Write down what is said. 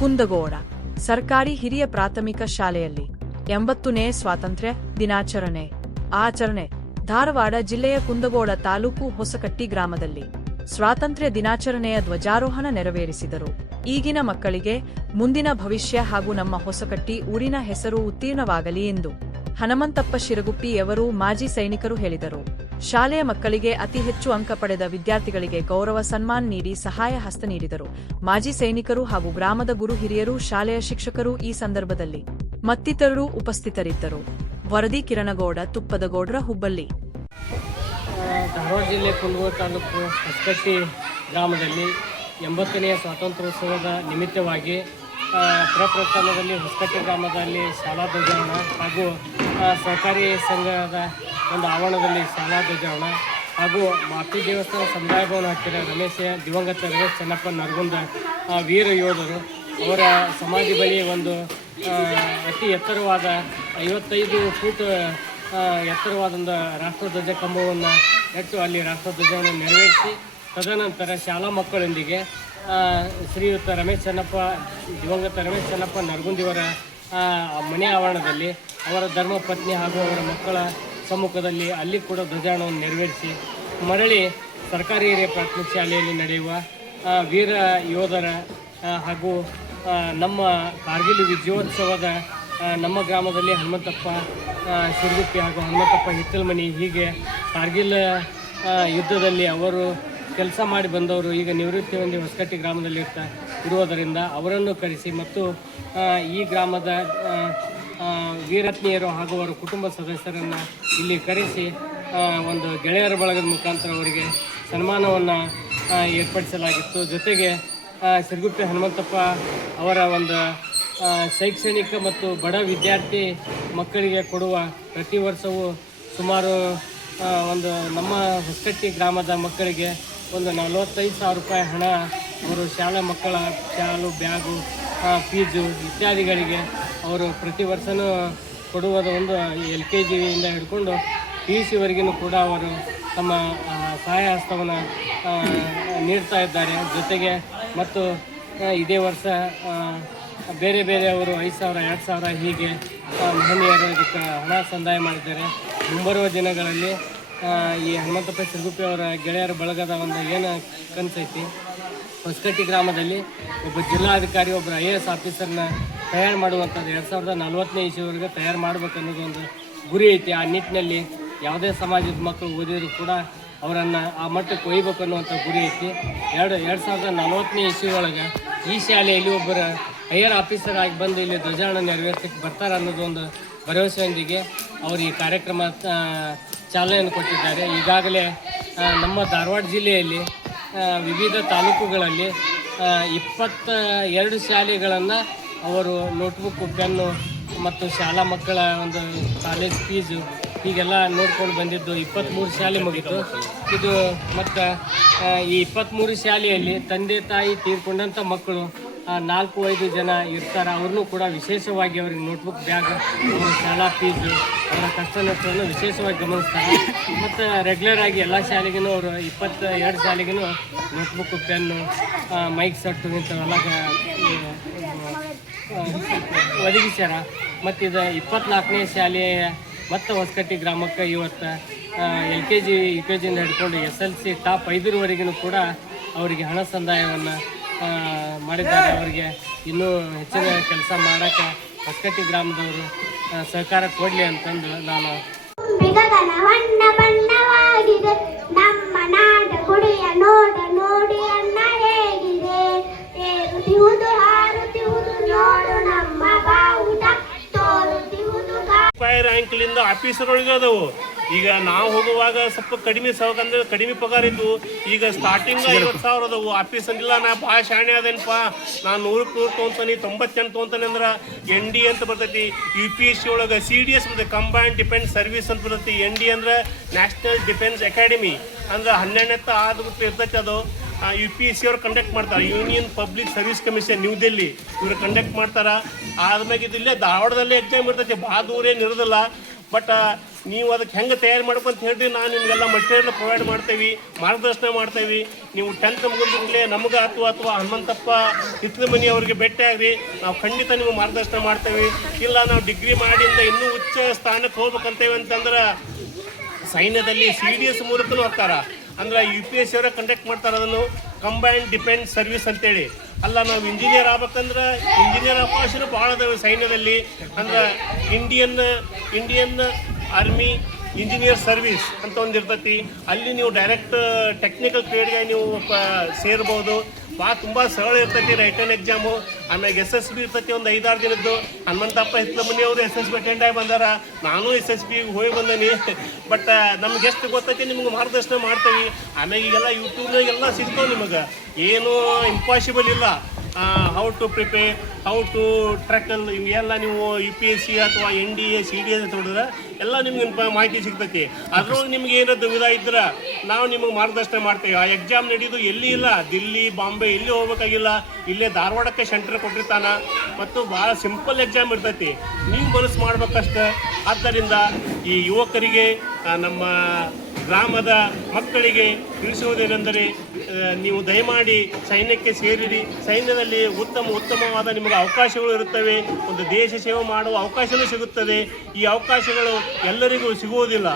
ಕುಂದಗೋಡ ಸರ್ಕಾರಿ ಹಿರಿಯ ಪ್ರಾಥಮಿಕ ಶಾಲೆಯಲ್ಲಿ 80ನೇ ಸ್ವಾತಂತ್ರ್ಯ ದಿನಾಚರಣೆ ಆಚರಣೆ. ಧಾರವಾಡ ಜಿಲ್ಲೆಯ ಕುಂದಗೋಡ ತಾಲೂಕು ಹೊಸಕಟ್ಟಿ ಗ್ರಾಮದಲ್ಲಿ ಸ್ವಾತಂತ್ರ್ಯ ದಿನಾಚರಣೆಯ ಧ್ವಜಾರೋಹಣ ನೆರವೇರಿಸಿದರು. ಈಗಿನ ಮಕ್ಕಳಿಗೆ ಮುಂದಿನ ಭವಿಷ್ಯ ಹಾಗೂ ನಮ್ಮ ಹೊಸಕಟ್ಟಿ ಊರಿನ ಹೆಸರು ಉತ್ತೀರ್ಣವಾಗಲಿ ಎಂದು ಹನುಮಂತಪ್ಪ ಶಿರಗುಪ್ಪಿಯವರು ಮಾಜಿ ಸೈನಿಕರು ಹೇಳಿದರು. ಶಾಲೆಯ ಮಕ್ಕಳಿಗೆ ಅತಿ ಹೆಚ್ಚು ಅಂಕ ಪಡೆದ ವಿದ್ಯಾರ್ಥಿಗಳಿಗೆ ಗೌರವ ಸನ್ಮಾನ ನೀಡಿ ಸಹಾಯ ಹಸ್ತ ನೀಡಿದರು. ಮಾಜಿ ಸೈನಿಕರು ಹಾಗೂ ಗ್ರಾಮದ ಗುರು ಹಿರಿಯರು, ಶಾಲೆಯ ಶಿಕ್ಷಕರು ಈ ಸಂದರ್ಭದಲ್ಲಿ ಮತ್ತಿತರರು ಉಪಸ್ಥಿತರಿದ್ದರು. ವರದಿ ಕಿರಣಗೌಡ, ತುಪ್ಪದಗೌಡ್ರ, ಹುಬ್ಬಳ್ಳಿ. ಧಾರವಾಡ ಜಿಲ್ಲೆ ಕುಂದಗೋಡ ತಾಲೂಕು ಹೊಸಕಟ್ಟಿ ಗ್ರಾಮದಲ್ಲಿ 80ನೇ ಸ್ವಾತಂತ್ರ್ಯೋತ್ಸವದ ನಿಮಿತ್ತವಾಗಿ ಪ್ರಪ್ರಥಮದಲ್ಲಿ ಹೊಸಕಟ್ಟಿ ಗ್ರಾಮದಲ್ಲಿ ಶಾಲಾ ಧ್ವಜಾರೋಹಣ ಹಾಗೂ ಸಹಕಾರಿ ಸಂಘದ ಒಂದು ಆವರಣದಲ್ಲಿ ಶಾಲಾ ಧ್ವಜಾರೋಹಣ ಹಾಗೂ ಮಾತಿ ದೇವಸ್ಥಾನ ಸಮುದಾಯ ಭವನ ಹತ್ತಿರ ದಿವಂಗತ ರಮೇಶ್ ಚೆನ್ನಪ್ಪ ನರಗುಂದ ವೀರ ಯೋಧರು ಅವರ ಸಮಾಧಿ ಬಳಿ ಒಂದು ಅತಿ ಎತ್ತರವಾದ 55 ಫೂಟ್ ಎತ್ತರವಾದಂಥ ರಾಷ್ಟ್ರಧ್ವಜ ಕಂಬವನ್ನು ನೆಟ್ಟು ಅಲ್ಲಿ ರಾಷ್ಟ್ರಧ್ವಜವನ್ನು ನೆರವೇರಿಸಿ ತದನಂತರ ಶಾಲಾ ಮಕ್ಕಳೊಂದಿಗೆ ಶ್ರೀಯುತ ದಿವಂಗತ ರಮೇಶ್ ಚೆನ್ನಪ್ಪ ನರಗುಂದಿಯವರ ಮನೆ ಆವರಣದಲ್ಲಿ ಅವರ ಧರ್ಮಪತ್ನಿ ಹಾಗೂ ಅವರ ಮಕ್ಕಳ ಸಮ್ಮುಖದಲ್ಲಿ ಅಲ್ಲಿ ಕೂಡ ಧ್ವಜಾರೋಹಣವನ್ನು ನೆರವೇರಿಸಿ ಮರಳಿ ಸರ್ಕಾರಿ ಹಿರಿಯ ಪ್ರಾಥಮಿಕ ಶಾಲೆಯಲ್ಲಿ ನಡೆಯುವ ವೀರ ಯೋಧರ ಹಾಗೂ ನಮ್ಮ ಕಾರ್ಗಿಲ್ ವಿಜಯೋತ್ಸವದ ನಮ್ಮ ಗ್ರಾಮದಲ್ಲಿ ಹನುಮಂತಪ್ಪ ಶಿರಗುಪ್ಪಿ ಹಾಗೂ ಹನುಮಂತಪ್ಪ ಹಿತ್ತಲಮನಿ, ಹೀಗೆ ಕಾರ್ಗಿಲ್ ಯುದ್ಧದಲ್ಲಿ ಅವರು ಕೆಲಸ ಮಾಡಿ ಬಂದವರು ಈಗ ನಿವೃತ್ತಿ ಹೊಂದಿ ಹೊಸಕಟ್ಟಿ ಗ್ರಾಮದಲ್ಲಿ ಇರುವುದರಿಂದ ಅವರನ್ನು ಕರೆಸಿ ಮತ್ತು ಈ ಗ್ರಾಮದ ವೀರತ್ನಿಯರು ಹಾಗೂ ಅವರ ಕುಟುಂಬ ಸದಸ್ಯರನ್ನು ಇಲ್ಲಿ ಕರೆಸಿ ಒಂದು ಗೆಳೆಯರ ಬಳಗದ ಮುಖಾಂತರ ಅವರಿಗೆ ಸನ್ಮಾನವನ್ನು ಏರ್ಪಡಿಸಲಾಗಿತ್ತು. ಜೊತೆಗೆ ಶಿರಗುಪ್ಪಿ ಹನುಮಂತಪ್ಪ ಅವರ ಒಂದು ಶೈಕ್ಷಣಿಕ ಮತ್ತು ಬಡ ವಿದ್ಯಾರ್ಥಿ ಮಕ್ಕಳಿಗೆ ಕೊಡುವ ಪ್ರತಿ ವರ್ಷವೂ ಸುಮಾರು ಒಂದು ನಮ್ಮ ಹೊಸಕಟ್ಟಿ ಗ್ರಾಮದ ಮಕ್ಕಳಿಗೆ ಒಂದು 45,000 ರೂಪಾಯಿ ಹಣ ಅವರು ಶಾಲಾ ಮಕ್ಕಳ ಶಾಲು, ಬ್ಯಾಗು, ಫೀಸು ಇತ್ಯಾದಿಗಳಿಗೆ ಅವರು ಪ್ರತಿ ವರ್ಷವೂ ಕೊಡುವುದ ಒಂದು LKGಯಿಂದ ಹಿಡ್ಕೊಂಡು PUCವರೆಗೂ ಕೂಡ ಅವರು ತಮ್ಮ ಸಹಾಯ ಹಸ್ತವನ್ನು ನೀಡ್ತಾ ಇದ್ದಾರೆ. ಜೊತೆಗೆ ಮತ್ತು ಇದೇ ವರ್ಷ ಬೇರೆ ಅವರು 5,000, 2,000 ಹೀಗೆ ಮಹನೀಯರು ಇದಕ್ಕೆ ಹಣ ಸಂದಾಯ ಮಾಡಿದ್ದಾರೆ. ಮುಂಬರುವ ದಿನಗಳಲ್ಲಿ ಈ ಹನುಮಂತಪ್ಪ ಶಿರಗುಪ್ಪಿ ಅವರ ಗೆಳೆಯರ ಬಳಗದ ಒಂದು ಏನು ಕನಸೈತಿ, ಹೊಸಕಟ್ಟಿ ಗ್ರಾಮದಲ್ಲಿ ಒಬ್ಬ ಜಿಲ್ಲಾಧಿಕಾರಿ, ಒಬ್ಬರು IAS ಆಫೀಸರ್ನ ತಯಾರು ಮಾಡುವಂಥದ್ದು 2040ನೇ ಇಸ್ವಿವರೆಗೆ ತಯಾರು ಮಾಡಬೇಕನ್ನೋದು ಒಂದು ಗುರಿ ಐತಿ. ಆ ನಿಟ್ಟಿನಲ್ಲಿ ಯಾವುದೇ ಸಮಾಜದ ಮಕ್ಕಳು ಓದಿದ್ರು ಕೂಡ ಅವರನ್ನು ಆ ಮಟ್ಟಕ್ಕೆ ಒಯ್ಯಬೇಕು ಅನ್ನುವಂಥ ಗುರಿ ಐತಿ. 2040ನೇ ಇಸ್ವಿ ಒಳಗೆ ಈ ಶಾಲೆಯಲ್ಲಿ ಒಬ್ಬರು ಹೈಯರ್ ಆಫೀಸರ್ ಆಗಿ ಬಂದು ಇಲ್ಲಿ ಧ್ವಜಾರೋಹಣ ನೆರವೇರಿಸಕ್ಕೆ ಬರ್ತಾರೆ ಅನ್ನೋದು ಒಂದು ಭರವಸೆಯೊಂದಿಗೆ ಅವರು ಈ ಕಾರ್ಯಕ್ರಮ ಚಾಲನೆಯನ್ನು ಕೊಟ್ಟಿದ್ದಾರೆ. ಈಗಾಗಲೇ ನಮ್ಮ ಧಾರವಾಡ ಜಿಲ್ಲೆಯಲ್ಲಿ ವಿವಿಧ ತಾಲೂಕುಗಳಲ್ಲಿ 22 ಶಾಲೆಗಳನ್ನು ಅವರು ನೋಟ್ಬುಕ್, ಪೆನ್ನು ಮತ್ತು ಶಾಲಾ ಮಕ್ಕಳ ಒಂದು ಕಾಲೇಜ್ ಫೀಸು ಹೀಗೆಲ್ಲ ನೋಡ್ಕೊಂಡು ಬಂದಿದ್ದು 23 ಶಾಲೆ ಮುಗಿತು. ಇದು ಮತ್ತು ಈ 23 ಶಾಲೆಯಲ್ಲಿ ತಂದೆ ತಾಯಿ ತೀರ್ಕೊಂಡಂಥ ಮಕ್ಕಳು 4-5 ಜನ ಇರ್ತಾರೆ. ಅವ್ರನ್ನೂ ಕೂಡ ವಿಶೇಷವಾಗಿ ಅವ್ರಿಗೆ ನೋಟ್ಬುಕ್, ಬ್ಯಾಗ್, ಶಾಲಾ ಫೀಸು, ಅವರ ಕಷ್ಟ ನಷ್ಟವನ್ನು ವಿಶೇಷವಾಗಿ ಗಮನಿಸ್ತಾರೆ. ಮತ್ತು ರೆಗ್ಯುಲರ್ ಆಗಿ ಎಲ್ಲ ಶಾಲೆಗೂ ಅವರು 22 ಶಾಲೆಗೂ ನೋಟ್ಬುಕ್, ಪೆನ್ನು, ಮೈಕ್ ಸೆಟ್ಟು ಇಂಥವೆಲ್ಲ ಒದಗಿಸ್ಯಾರ. ಮತ್ತು ಇದು 24ನೇ ಶಾಲೆಯ ಮತ್ತು ಹೊಸಕಟ್ಟಿ ಗ್ರಾಮಕ್ಕೆ ಇವತ್ತು LKG, UKGಯಿಂದ ಹಿಡ್ಕೊಂಡು SLC ಟಾಪ್ 5ರವರೆಗೂ ಕೂಡ ಅವರಿಗೆ ಹಣ ಸಂದಾಯವನ್ನು ಮಾಡಿದ್ದಾರೆ. ಅವರಿಗೆ ಇನ್ನೂ ಹೆಚ್ಚಿನ ಕೆಲಸ ಮಾಡೋಕ್ಕೆ ಹೊಸಕಟ್ಟಿ ಗ್ರಾಮದವರು ಸಹಕಾರ ಕೊಡಲಿ ಅಂತಂದು ನಾನು ನಮ್ಮ ನಾಡ ಗುಡಿಯ ನೋಡಿ ಅನ್ನ ಹೇಗಿದೆ, ಏರುತ್ತಿಹುದು ಹಾರುತ್ತಿಹುದು ನೋಡು ನಮ್ಮ ಬಾವುಟ ತೋರುತ್ತಿಹುದು. ರ್ಯಾಂಕ್ಲಿಂದ ಆಫೀಸರ್ಗಳಿಗೆ ಅದಾವು. ಈಗ ನಾವು ಹೋಗುವಾಗ ಸ್ವಲ್ಪ ಕಡಿಮೆ ಪಗಾರ ಇದ್ವು. ಈಗ ಸ್ಟಾರ್ಟಿಂಗ್ 50,000 ಅದಾವು. ಆಫೀಸ್ ಅಂದಿಲ್ಲ ನಾ ಭಾಳ ಶಾಣೆ ಅದೇನಪ್ಪ, ನಾನು 100 ತೊಗೊಂತಾನೆ, 98 ತೊಗೊಂತಾನೆ ಅಂದ್ರೆ ND ಅಂತ ಬರ್ತೈತಿ. UPSC ಒಳಗೆ CDS ಬರ್ತೈತಿ, ಕಂಬೈನ್ಡ್ ಡಿಫೆನ್ಸ್ ಸರ್ವಿಸ್ ಅಂತ ಬರ್ತೈತಿ. ND ಅಂದ್ರೆ ನ್ಯಾಷನಲ್ ಡಿಫೆನ್ಸ್ ಅಕಾಡೆಮಿ ಅಂದ್ರೆ 12ನೇ ಆದ್ಬಿಟ್ಟು ಇರ್ತೈತಿ. ಅದು UPSC ಅವ್ರು ಕಂಡಕ್ಟ್ ಮಾಡ್ತಾರೆ. Union public service commission new Delhi ಇವರು ಕಂಡಕ್ಟ್ ಮಾಡ್ತಾರೆ. ಆದ್ಮೇಲೆ ಇದಿಲ್ಲೇ ಧಾರವಾಡದಲ್ಲೇ ಎಕ್ಸಾಮ್ ಇರ್ತೈತಿ, ಭಾಳ ದೂರ ಏನು ಇರೋದಿಲ್ಲ. ಬಟ್ ನೀವು ಅದಕ್ಕೆ ಹೆಂಗೆ ತಯಾರು ಮಾಡ್ಕೊಂತ ಹೇಳ್ರಿ, ನಾನು ನಿಮಗೆಲ್ಲ ಮಟೀರಿಯಲ್ ಪ್ರೊವೈಡ್ ಮಾಡ್ತೇವೆ, ಮಾರ್ಗದರ್ಶನ ಮಾಡ್ತೇವೆ. ನೀವು 10th ಮುಗಿದ್ಮೇಲೆ ನಮ್ಗೆ ಅಥವಾ ಹನುಮಂತಪ್ಪ ಹಿತ್ಲಮನಿ ಅವ್ರಿಗೆ ಭೇಟಿ ಆಗ್ರಿ, ನಾವು ಖಂಡಿತ ನಿಮ್ಗೆ ಮಾರ್ಗದರ್ಶನ ಮಾಡ್ತೇವೆ. ಇಲ್ಲ ನಾವು ಡಿಗ್ರಿ ಮಾಡಿಂದ ಇನ್ನೂ ಉಚ್ಚ ಸ್ಥಾನಕ್ಕೆ ಹೋಗ್ಬೇಕಂತೇವೆ ಅಂತಂದ್ರೆ ಸೈನ್ಯದಲ್ಲಿ CDS ಮೂಲಕನೂ ಹೋಗ್ತಾರ. ಅಂದ್ರೆ UPSC ಅವರೇ ಕಂಡಕ್ಟ್ ಮಾಡ್ತಾರೆ ಅದನ್ನು, ಕಂಬೈನ್ಡ್ ಡಿಫೆನ್ಸ್ ಸರ್ವಿಸ್ ಅಂತೇಳಿ. ಅಲ್ಲ ನಾವು ಇಂಜಿನಿಯರ್ ಆಗ್ಬೇಕಂದ್ರೆ ಇಂಜಿನಿಯರ್ ಅವಕಾಶನೂ ಭಾಳ ಅದಾವೆ ಸೈನ್ಯದಲ್ಲಿ. ಅಂದ್ರೆ ಇಂಡಿಯನ್ ಆರ್ಮಿ ಇಂಜಿನಿಯರ್ ಸರ್ವಿಸ್ ಅಂತ ಒಂದು ಇರ್ತೈತಿ. ಅಲ್ಲಿ ನೀವು ಡೈರೆಕ್ಟ್ ಟೆಕ್ನಿಕಲ್ ಪೀರಿಯಡ್ಗೆ ನೀವು ಸೇರ್ಬೋದು. ತುಂಬ ಸರಳ ಇರ್ತೈತಿ ರೈಟನ್ ಎಕ್ಸಾಮು. ಆಮೇಲೆ SSB ಇರ್ತೈತಿ ಒಂದು 5-6 ದಿನದ್ದು. ಹನುಮಂತಪ್ಪ ಹಿತ್ಲಮನಿ ಅವರು SSB ಅಟೆಂಡ್ ಆಗಿ ಬಂದಾರ, ನಾನು SSB ಹೋಗಿ ಬಂದೀನಿ. ಬಟ್ ನಮ್ಗೆ ಎಷ್ಟು ಗೊತ್ತೈತಿ ನಿಮ್ಗೆ ಮಾರ್ಗದರ್ಶನ ಮಾಡ್ತೇವೆ. ಆಮೇಲೆ ಈಗೆಲ್ಲ ಯೂಟ್ಯೂಬ್ನಾಗೆಲ್ಲ ಸಿಗ್ತಾವೆ ನಿಮಗೆ, ಏನೂ ಇಂಪಾಸಿಬಲ್ ಇಲ್ಲ. How to prepare, how to tackle, ಇವೆಲ್ಲ ನೀವು UPSC ಅಥವಾ NDA CDS ಅಂತ ನೋಡಿದ್ರೆ ಎಲ್ಲ ನಿಮ್ಗೆ ಮಾಹಿತಿ ಸಿಗ್ತೈತಿ. ಅದ್ರೊಳಗೆ ನಿಮ್ಗೆ ಏನಾದ್ರು ದುವಿಧ ಇದ್ರೆ ನಾವು ನಿಮಗೆ ಮಾರ್ಗದರ್ಶನ ಮಾಡ್ತೇವೆ. ಆ ಎಕ್ಸಾಮ್ ನಡೆಯೋದು ಎಲ್ಲಿ ಇಲ್ಲ, ದಿಲ್ಲಿ ಬಾಂಬೆ ಎಲ್ಲಿ ಹೋಗ್ಬೇಕಾಗಿಲ್ಲ, ಇಲ್ಲೇ ಧಾರವಾಡಕ್ಕೆ ಸೆಂಟರ್ ಕೊಟ್ಟಿರ್ತಾನ. ಮತ್ತು ಭಾಳ ಸಿಂಪಲ್ ಎಕ್ಸಾಮ್ ಇರ್ತೈತಿ, ನೀವು ಮನಸ್ಸು ಮಾಡ್ಬೇಕಷ್ಟೆ. ಆದ್ದರಿಂದ ಈ ಯುವಕರಿಗೆ, ನಮ್ಮ ಗ್ರಾಮದ ಮಕ್ಕಳಿಗೆ ತಿಳಿಸುವುದೇನೆಂದರೆ, ನೀವು ದಯಮಾಡಿ ಸೈನ್ಯಕ್ಕೆ ಸೇರಿರಿ. ಸೈನ್ಯದಲ್ಲಿ ಉತ್ತಮವಾದ ನಿಮಗೆ ಅವಕಾಶಗಳು ಇರುತ್ತವೆ. ಒಂದು ದೇಶ ಸೇವೆ ಮಾಡುವ ಅವಕಾಶವೂ ಸಿಗುತ್ತದೆ. ಈ ಅವಕಾಶಗಳು ಎಲ್ಲರಿಗೂ ಸಿಗುವುದಿಲ್ಲ.